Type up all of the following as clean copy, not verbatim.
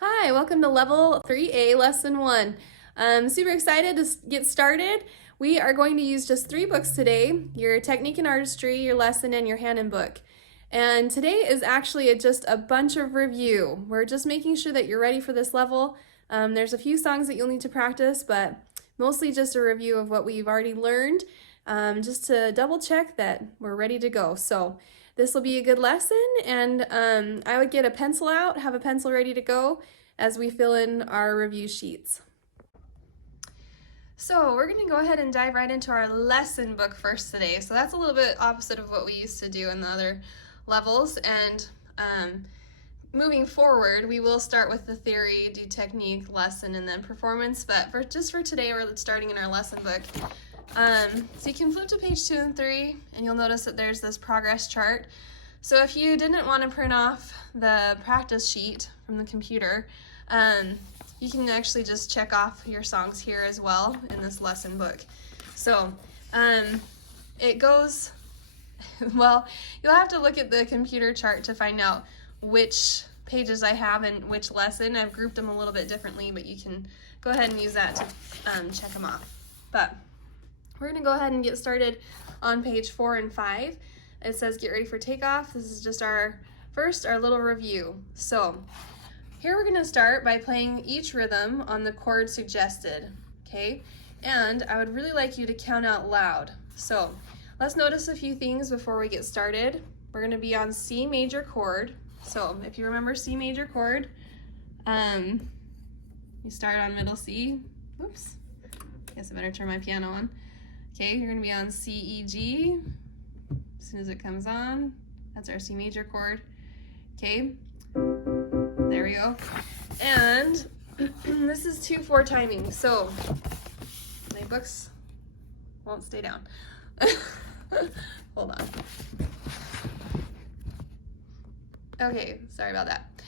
Hi, welcome to Level 3A, Lesson 1. I'm super excited to get started. We are going to use just 3 books today, your Technique and Artistry, your lesson, and your Hanon book. And today is actually just a bunch of review. We're just making sure that you're ready for this level. There's a few songs that you'll need to practice, but mostly just a review of what we've already learned, just to double check that we're ready to go. So this will be a good lesson, and I would get a pencil out, have a pencil ready to go as we fill in our review sheets. So we're going to go ahead and dive right into our lesson book first today. So that's a little bit opposite of what we used to do in the other levels, and moving forward, we will start with the theory, do technique, lesson, and then performance, but for today, we're starting in our lesson book. So you can flip to page 2 and 3, and you'll notice that there's this progress chart. So if you didn't want to print off the practice sheet from the computer, you can actually just check off your songs here as well in this lesson book. So it goes, well, you'll have to look at the computer chart to find out which pages I have in which lesson. I've grouped them a little bit differently, but you can go ahead and use that to check them off. But we're going to go ahead and get started on page 4 and 5. It says get ready for takeoff. This is just our little review. So here we're going to start by playing each rhythm on the chord suggested, okay? And I would really like you to count out loud. So let's notice a few things before we get started. We're going to be on C major chord. So if you remember C major chord, you start on middle C. Oops, guess I better turn my piano on. Okay, you're going to be on C, E, G. As soon as it comes on, that's our C major chord. Okay, there we go. And this is 2/4 timing, so my books won't stay down. Hold on. Okay, sorry about that.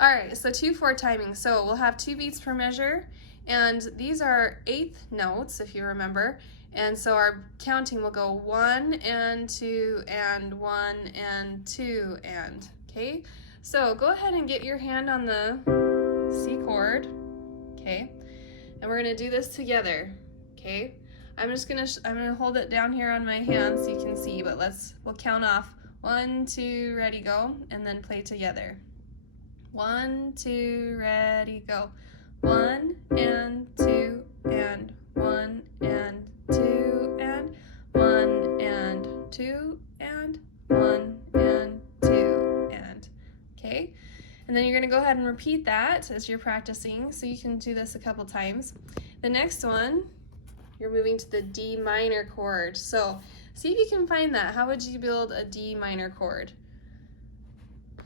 All right, so 2/4 timing. So we'll have 2 beats per measure, and these are 1/8 notes, if you remember. And so our counting will go 1 and 2 and 1 and 2 and, okay? So go ahead and get your hand on the C chord, okay? And we're gonna do this together, okay? I'm gonna hold it down here on my hand so you can see, but we'll count off 1, 2, ready, go, and then play together. 1, 2, ready, go. 1 and 2 and 1 and 2 and 1 and 2 and 1 and 2 and, okay? And then you're going to go ahead and repeat that as you're practicing, so you can do this a couple times. The next one, you're moving to the D minor chord. So see if you can find that. How would you build a D minor chord?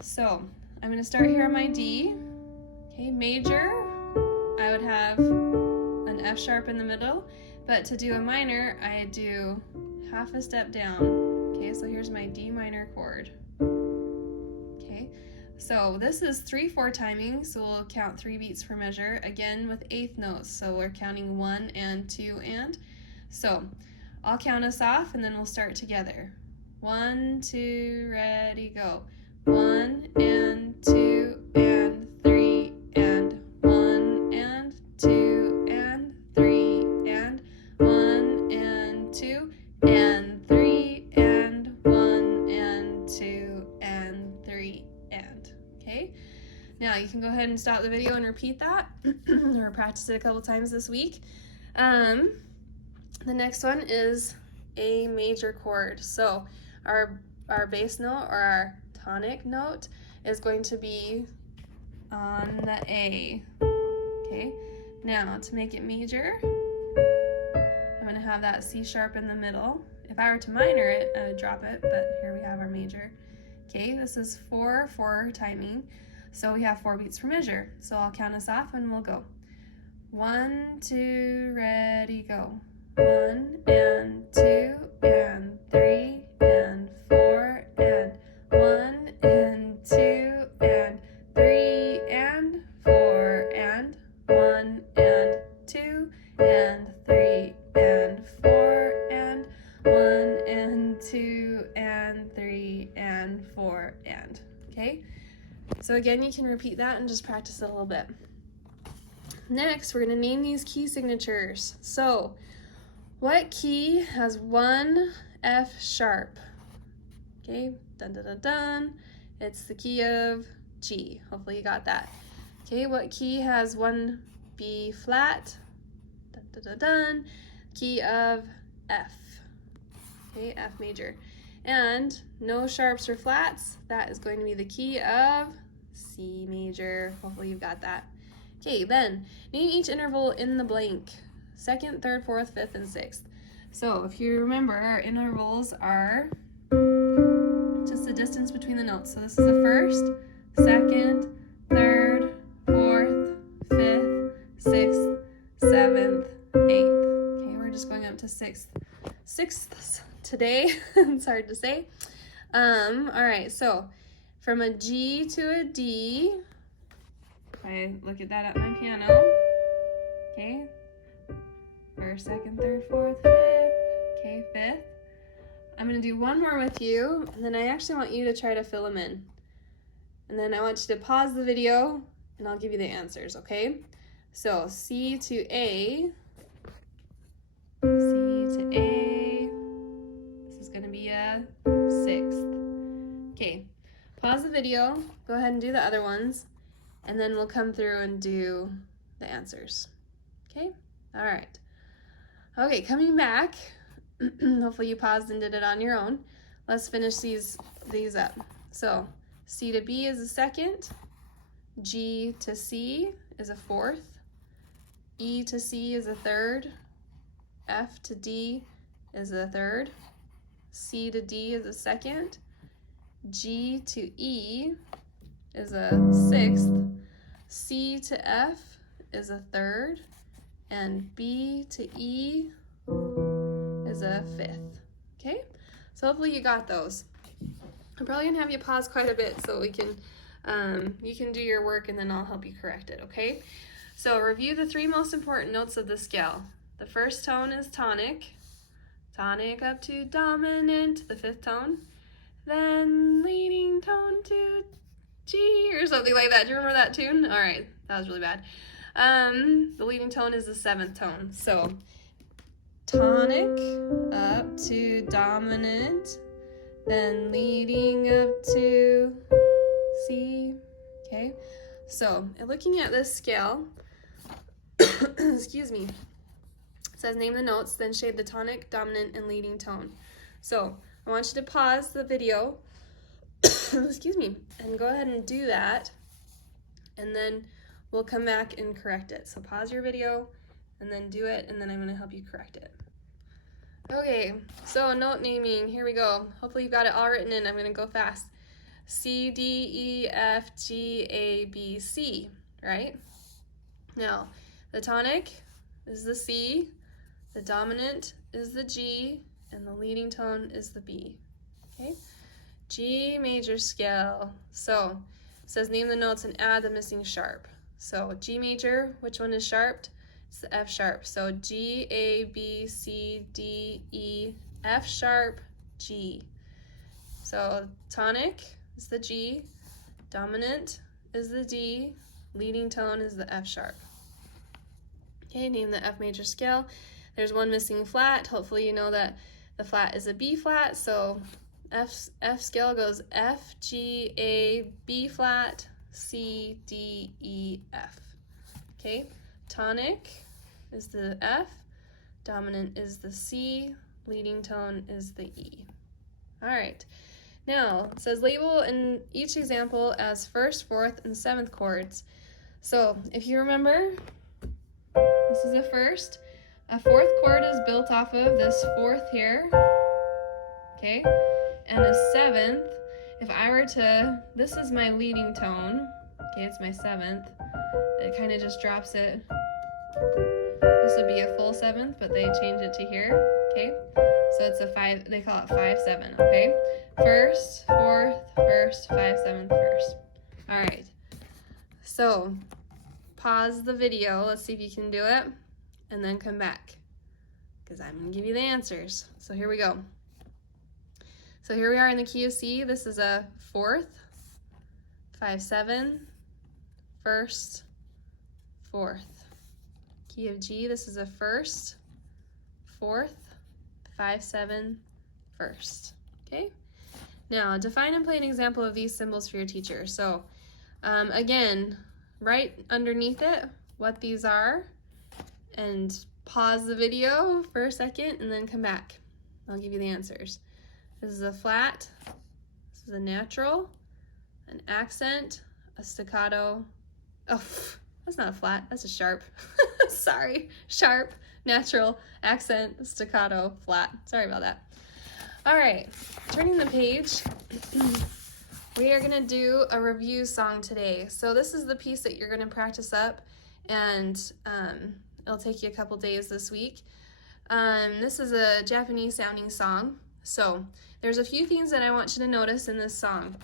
So I'm going to start here on my D. Okay, major, I would have an F sharp in the middle, but to do a minor, I do half a step down. Okay, so here's my D minor chord. Okay, so this is 3/4 timing, so we'll count 3 beats per measure, again with 1/8 notes, so we're counting 1 and 2 and. So I'll count us off and then we'll start together. 1, 2, ready, go. 1 and 2 and 3 and 1 and 2 and 3 and 1 and 2 and 3 and 1 and 2 and 3 and, okay? Now you can go ahead and stop the video and repeat that or practice it a couple times this week. The next one is A major chord. So our bass note or our tonic note is going to be on the A. Okay, now to make it major, I'm going to have that C sharp in the middle. If I were to minor it, I would drop it, but here we have our major. Okay, this is 4/4 timing, so we have 4 beats per measure. So I'll count us off and we'll go. 1, 2, ready, go. 1 and 2 and 3 and 4 and 1 and 2 and 3 and 4 and 1 and 2 and 3 and 4 and 1 and 2 and 3 and 4 and, okay? So again, again, you can repeat that and just practice it a little bit. Next, we're going to name these key signatures. So, what key has one F sharp? Okay, dun dun dun dun. It's the key of G. Hopefully you got that. Okay, what key has one B flat? Dun dun dun dun. Key of F. Okay, F major. And no sharps or flats, that is going to be the key of C major. Hopefully you've got that. Okay, then name each interval in the blank. 2nd, 3rd, 4th, 5th, and 6th. So if you remember, our intervals are just the distance between the notes. So this is the 1st, 2nd, 3rd, 4th, 5th, 6th, 7th, 8th. Okay, we're just going up to 6ths today. It's hard to say. All right, so from a G to a D, if I look at that at my piano, okay, 1st, 2nd, 3rd, 4th, 5th, okay, 5th. I'm going to do one more with you, and then I actually want you to try to fill them in. And then I want you to pause the video, and I'll give you the answers, okay? So C to A, this is going to be a 6th. Okay, pause the video, go ahead and do the other ones, and then we'll come through and do the answers, okay? All right. Okay, coming back, hopefully you paused and did it on your own. Let's finish these up. So C to B is a 2nd, G to C is a 4th, E to C is a 3rd, F to D is a 3rd, C to D is a 2nd, G to E is a 6th, C to F is a 3rd, and B to E is a 5th. Okay, so hopefully you got those. I'm probably gonna have you pause quite a bit so we can you can do your work and then I'll help you correct it. Okay, so review the 3 most important notes of the scale. The first tone is tonic up to dominant, the 5th tone, then leading tone to G or something like that. Do you remember that tune? All right, that was really bad. The leading tone is the 7th tone. So tonic up to dominant, then leading up to C. Okay, so looking at this scale, excuse me, it says name the notes, then shade the tonic, dominant, and leading tone. So I want you to pause the video, excuse me, and go ahead and do that, and then we'll come back and correct it. So pause your video and then do it, and then I'm going to help you correct it. Okay, so note naming, here we go. Hopefully you've got it all written in. I'm going to go fast. C, D, E, F, G, A, B, C, right? Now, the tonic is the C, the dominant is the G, and the leading tone is the B, okay? G major scale. So it says name the notes and add the missing sharp. So G major, which one is sharped? It's the F sharp. So G, A, B, C, D, E, F sharp, G. So tonic is the G, dominant is the D, leading tone is the F sharp. Okay, name the F major scale. There's one missing flat. Hopefully you know that the flat is a B flat. So F scale goes F, G, A, B flat, C, D, E, F. Okay, tonic is the F, dominant is the C, leading tone is the E. All right, now it says label in each example as 1st, 4th, and 7th chords. So if you remember, this is a 1st. A 4th chord is built off of this 4th here, okay? And a 7th, if I were to, this is my leading tone, okay, it's my 7th. It kind of just drops it. This would be a full 7th, but they change it to here, okay? So it's a 5, they call it 5-7, okay? 1st, 4th, 1st, 5-7th, 1st. All right, so pause the video, let's see if you can do it, and then come back, because I'm gonna give you the answers. So here we go. So here we are in the key of C. This is a 4th, 5-7, first, fourth. Key of G, this is a first, fourth, 5-7, first. Okay? Now, define and play an example of these symbols for your teacher. So, again, write underneath it what these are and pause the video for a second and then come back. I'll give you the answers. This is a flat, this is a natural, an accent, a staccato. Oh, that's not a flat, that's a sharp. Sorry, sharp, natural, accent, staccato, flat. Sorry about that. All right, turning the page, we are gonna do a review song today. So this is the piece that you're gonna practice up, and it'll take you a couple days this week. This is a Japanese sounding song. So there's a few things that I want you to notice in this song.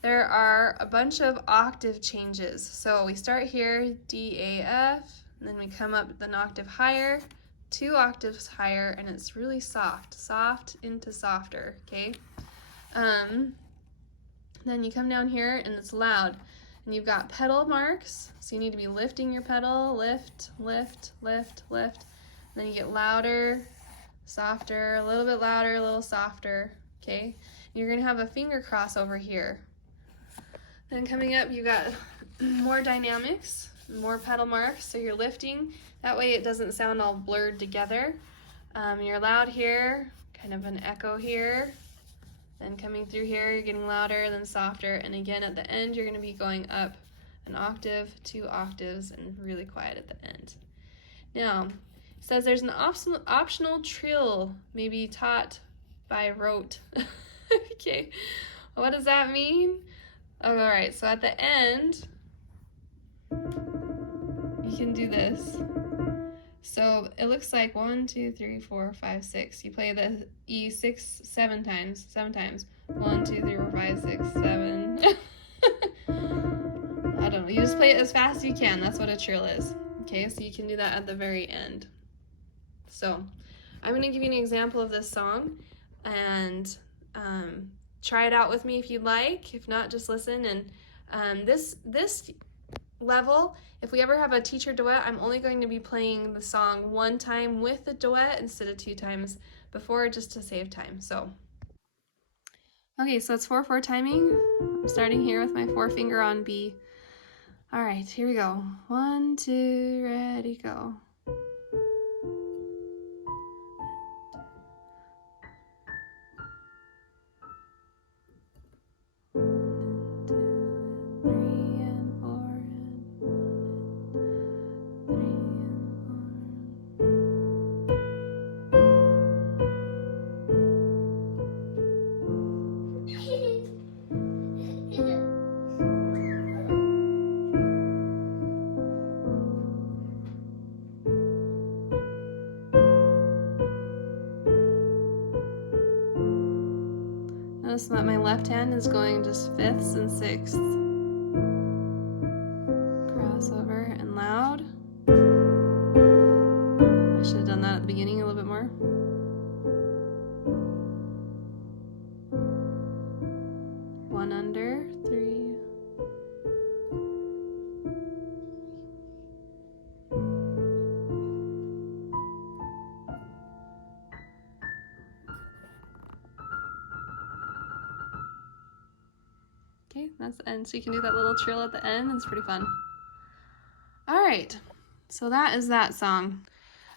There are a bunch of octave changes. So we start here, D, A, F, and then we come up an octave higher, 2 octaves higher, and it's really soft, soft into softer, okay? Then you come down here and it's loud, and you've got pedal marks, so you need to be lifting your pedal, lift, lift, lift, lift. Then you get louder, softer, a little bit louder, a little softer, okay? You're gonna have a finger cross over here. Then coming up, you got more dynamics, more pedal marks, so you're lifting. That way it doesn't sound all blurred together. You're loud here, kind of an echo here. Then coming through here, you're getting louder, then softer, and again at the end, you're gonna be going up an octave, 2 octaves, and really quiet at the end. Now, it says there's an optional trill, maybe taught by rote. Okay, what does that mean? All right, so at the end, you can do this. So it looks like 1, 2, 3, 4, 5, 6. You play the E 7 times. 1, 2, 3, 4, 5, 6, 7. I don't know. You just play it as fast as you can. That's what a trill is. Okay, so you can do that at the very end. So I'm going to give you an example of this song, and try it out with me if you'd like. If not, just listen. And this level, if we ever have a teacher duet, I'm only going to be playing the song 1 time with the duet instead of 2 times before, just to save time. So, okay, so it's 4/4 timing. I'm starting here with my 4-finger on B. All right, here we go. 1, 2, ready, go. Notice that my left hand is going just 5ths and 6ths. Crossover and loud. I should have done that at the beginning a little bit more. One under, 3. Okay, that's the end. So you can do that little trill at the end. It's pretty fun. All right, so that is that song.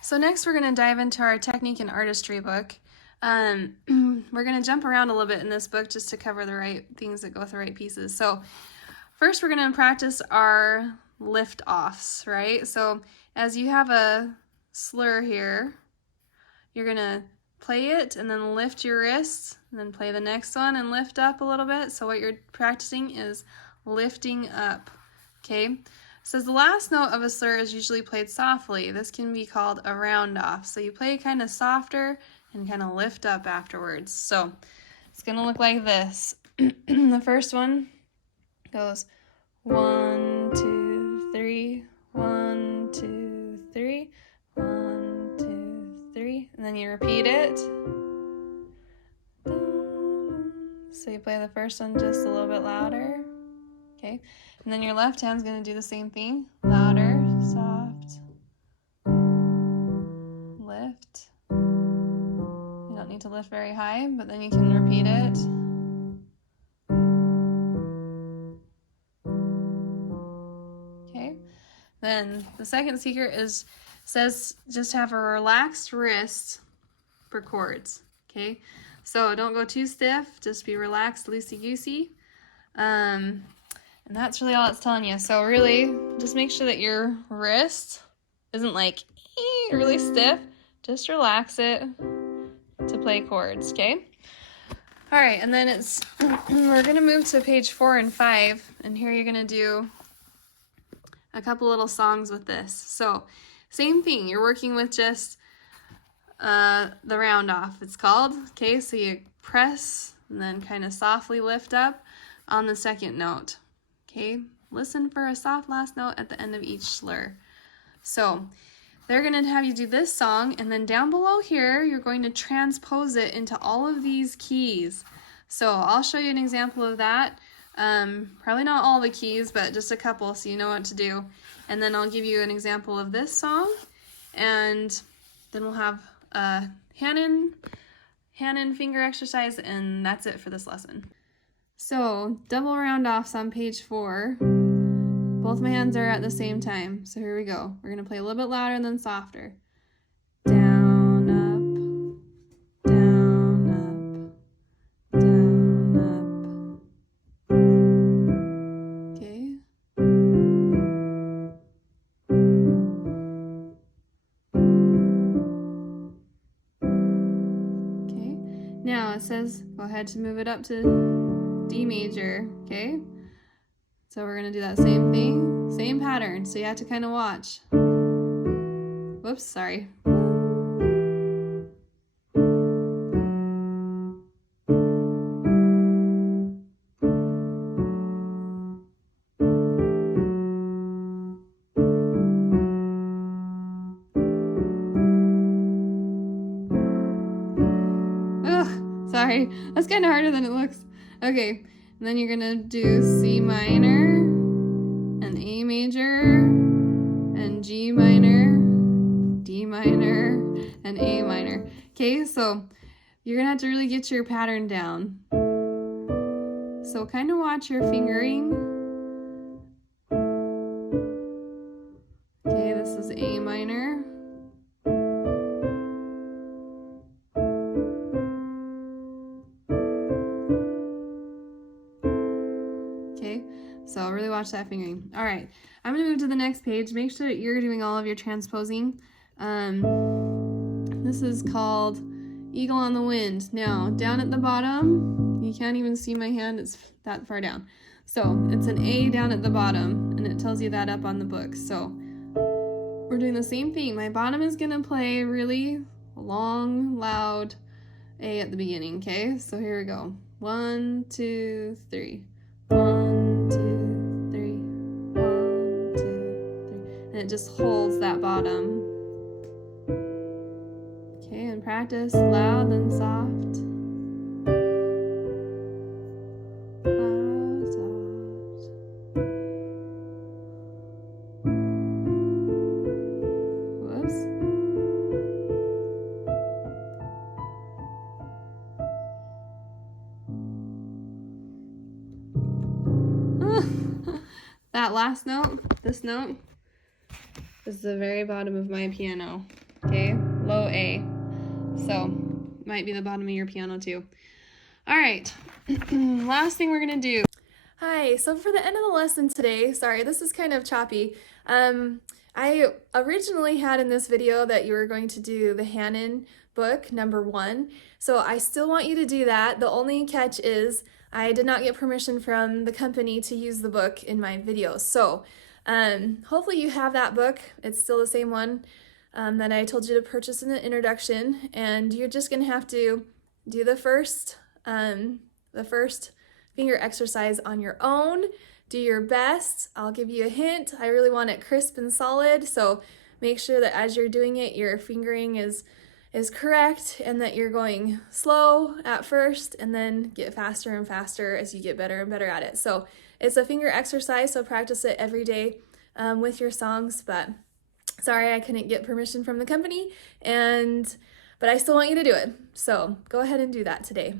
So next we're going to dive into our technique and artistry book. We're going to jump around a little bit in this book just to cover the right things that go with the right pieces. So first we're going to practice our lift-offs, right? So as you have a slur here, you're going to play it and then lift your wrists and then play the next one and lift up a little bit. So what you're practicing is lifting up, okay? It says the last note of a slur is usually played softly. This can be called a round-off. So you play kind of softer and kind of lift up afterwards. So it's going to look like this. The first one goes 1, 2, 3, 1, 2, 3, 1, 2, 3, and then you repeat it. So you play the first one just a little bit louder. Okay. And then your left hand's going to do the same thing. Louder, soft, lift. You don't need to lift very high, but then you can repeat it. Okay. Then the second secret says just have a relaxed wrist for chords. Okay. So don't go too stiff, just be relaxed, loosey-goosey. And that's really all it's telling you. So really, just make sure that your wrist isn't like really stiff. Just relax it to play chords, okay? All right, and then we're gonna move to page 4 and 5, and here you're gonna do a couple little songs with this. So same thing, you're working with just the round off, it's called. Okay, so you press and then kind of softly lift up on the second note. Okay, listen for a soft last note at the end of each slur. So they're going to have you do this song, and then down below here you're going to transpose it into all of these keys. So I'll show you an example of that. Probably not all the keys, but just a couple so you know what to do. And then I'll give you an example of this song, and then we'll have a hand and finger exercise, and that's it for this lesson. So double round offs on page 4. Both my hands are at the same time. So here we go. We're going to play a little bit louder and then softer. Down, up, down, up, down, up. Okay. Okay. Now it says go ahead to move it up to D major, okay? So we're gonna do that same thing, same pattern, so you have to kind of watch. Whoops, sorry. Ugh, sorry, that's kind of harder than it looks. Okay. And then you're gonna do C minor, and A major, and G minor, D minor, and A minor. Okay, so you're gonna have to really get your pattern down. So kind of watch your fingering. Okay, this is A minor. So really watch that fingering. All right, I'm gonna move to the next page. Make sure that you're doing all of your transposing. This is called Eagle on the Wind. Now, down at the bottom, you can't even see my hand, it's that far down. So it's an A down at the bottom, and it tells you that up on the book. So we're doing the same thing. My bottom is gonna play really long, loud A at the beginning, okay? So here we go. 1, 2, 3. 1, 2, 3. 1, 2, 3. And it just holds that bottom. Okay, and practice loud then soft. Loud, soft. Whoops. That last note, this note, is the very bottom of my piano, okay? Low A. So, might be the bottom of your piano too. All right, last thing we're gonna do. Hi, so for the end of the lesson today, sorry, this is kind of choppy. I originally had in this video that you were going to do the Hannon book, number 1. So I still want you to do that. The only catch is I did not get permission from the company to use the book in my videos. So hopefully you have that book. It's still the same one that I told you to purchase in the introduction. And you're just gonna have to do the first finger exercise on your own. Do your best. I'll give you a hint. I really want it crisp and solid, so make sure that as you're doing it, your fingering is correct and that you're going slow at first and then get faster and faster as you get better and better at it. So It's a finger exercise, so practice it every day with your songs, but sorry I couldn't get permission from the company, but I still want you to do it. So go ahead and do that today.